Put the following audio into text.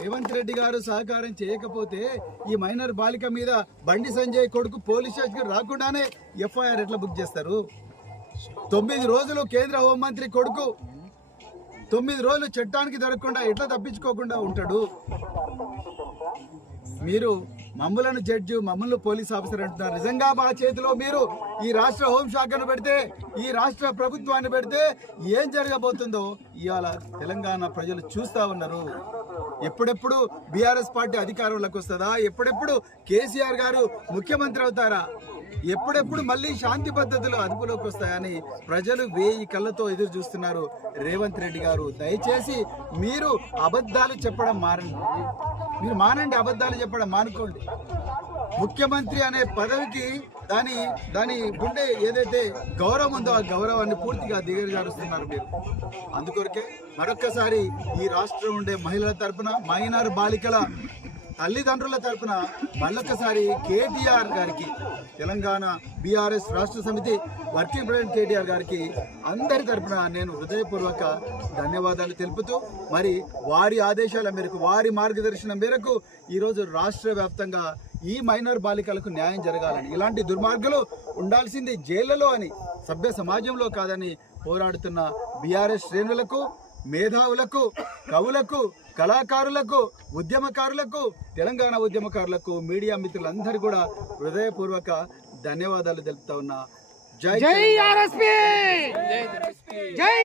రేవంత్ రెడ్డి గారు సహకారం చేయకపోతే ఈ మైనర్ బాలిక మీద బండి సంజయ్ కొడుకు పోలీస్ స్టేషన్కి రాకుండానే ఎఫ్ఐఆర్ ఎట్లా బుక్ చేస్తారు? 9 రోజులు కేంద్ర హోంమంత్రి కొడుకు 9 రోజులు చట్టానికి దొరకకుండా ఎట్లా తప్పించుకోకుండా ఉంటాడు? మీరు మమ్మలను జడ్జి మమ్మల్ని పోలీస్ ఆఫీసర్ అంటున్నారు. నిజంగా మా చేతిలో మీరు ఈ రాష్ట్ర హోంశాఖను పెడితే, ఈ రాష్ట్ర ప్రభుత్వాన్ని పెడితే ఏం జరగబోతుందో ఇవాళ తెలంగాణ ప్రజలు చూస్తా ఉన్నారు. ఎప్పుడెప్పుడు బీఆర్ఎస్ పార్టీ అధికారంలోకి వస్తుందా? ఎప్పుడెప్పుడు కేసీఆర్ గారు ముఖ్యమంత్రి అవుతారా? ఎప్పుడెప్పుడు మళ్ళీ శాంతి పద్ధతులు అదుపులోకి వస్తాయని ప్రజలు 1000 కళ్ళతో ఎదురు చూస్తున్నారు. రేవంత్ రెడ్డి గారు దయచేసి మీరు అబద్ధాలు చెప్పడం మానండి. మీరు మానండి, అబద్ధాలు చెప్పడం మానుకోండి. ముఖ్యమంత్రి అనే పదవికి దాని గుండె ఏదైతే గౌరవం ఉందో ఆ గౌరవాన్ని పూర్తిగా దిగజారుస్తున్నారు మీరు. అందుకొరకే మరొక్కసారి ఈ రాష్ట్రం ఉండే మహిళల తరపున, మైనర్ బాలికల తల్లిదండ్రుల తరపున మళ్ళొక్కసారి కేటీఆర్ గారికి, తెలంగాణ బీఆర్ఎస్ రాష్ట్ర సమితి వర్కింగ్ ప్రెసిడెంట్ కేటీఆర్ గారికి అందరి తరపున నేను హృదయపూర్వక ధన్యవాదాలు తెలుపుతూ, మరి వారి ఆదేశాల మేరకు, వారి మార్గదర్శనం మేరకు ఈరోజు రాష్ట్ర వ్యాప్తంగా ఈ మైనర్ బాలికలకు న్యాయం జరగాలని, ఇలాంటి దుర్మార్గులు ఉండాల్సింది జైళ్లలో అని, సభ్య సమాజంలో కాదని పోరాడుతున్న బీఆర్ఎస్ శ్రేణులకు, మేధావులకు, కవులకు, కళాకారులకు, ఉద్యమకారులకు, తెలంగాణ ఉద్యమకారులకు, మీడియా మిత్రులందరూ కూడా హృదయపూర్వక ధన్యవాదాలు తెలుపుతా ఉన్నా. జై ఆర్ఎస్పీ.